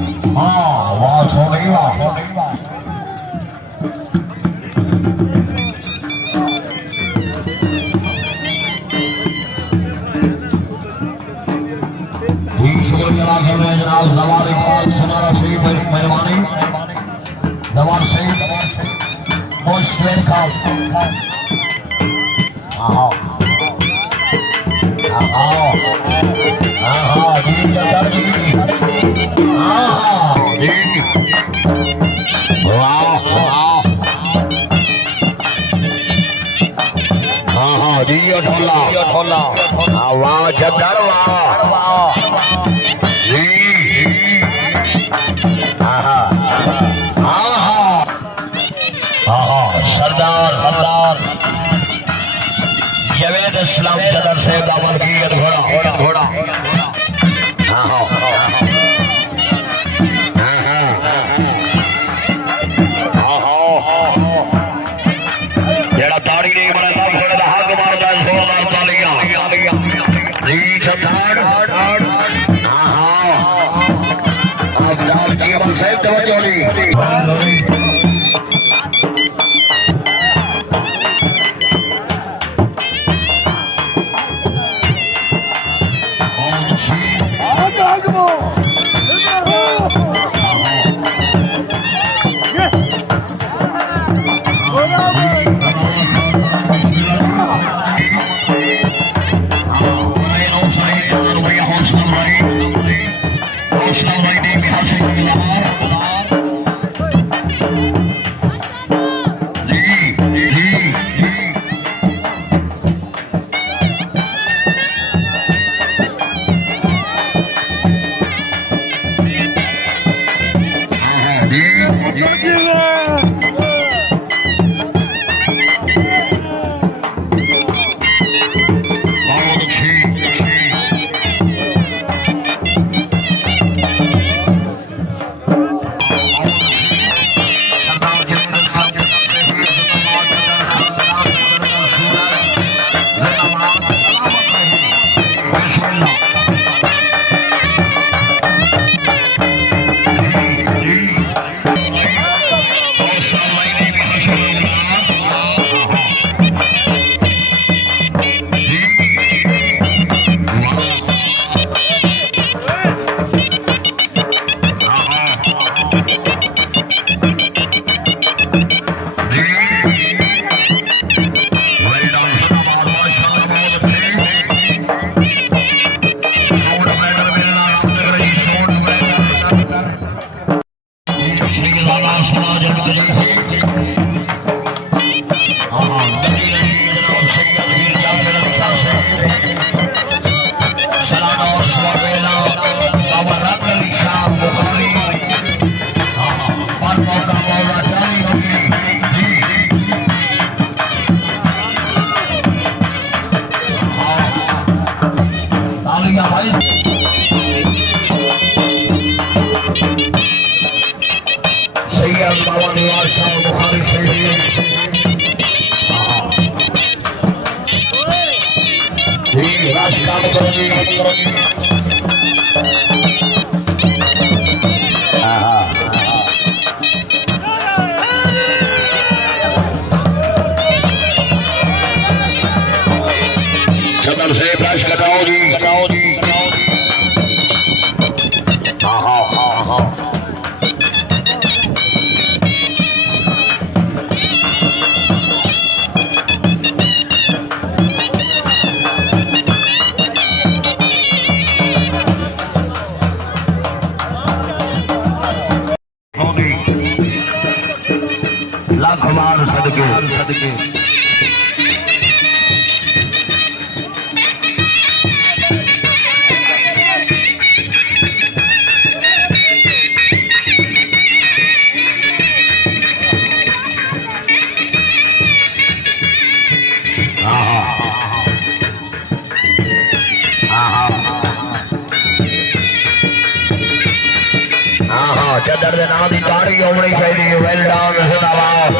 हाँ वाह सोनी वाह जनाब जवार इकबाल सुनारा शहीद मेहरबानी जवार शहीद मोस्ट वेलकम हाँ जी चक्कर जी वाह हाँ जी ठोला वाह चक्कर वाह सरदार जवेद इस्लाम सदर से दामन की घोड़ा जेड़ा ताड़ी नहीं बनाता घोड़े का हक मारदा जोरदार तालियां जी सरदार अब डाल केवल से तवज्जो ली सदर से ब्रश कटाओ जी लाख बार सदके चदर दे नाम दी ताड़ी होनी चाहिए वेल डाउन जिंदाबाद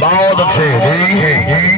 बहुत अच्छे जी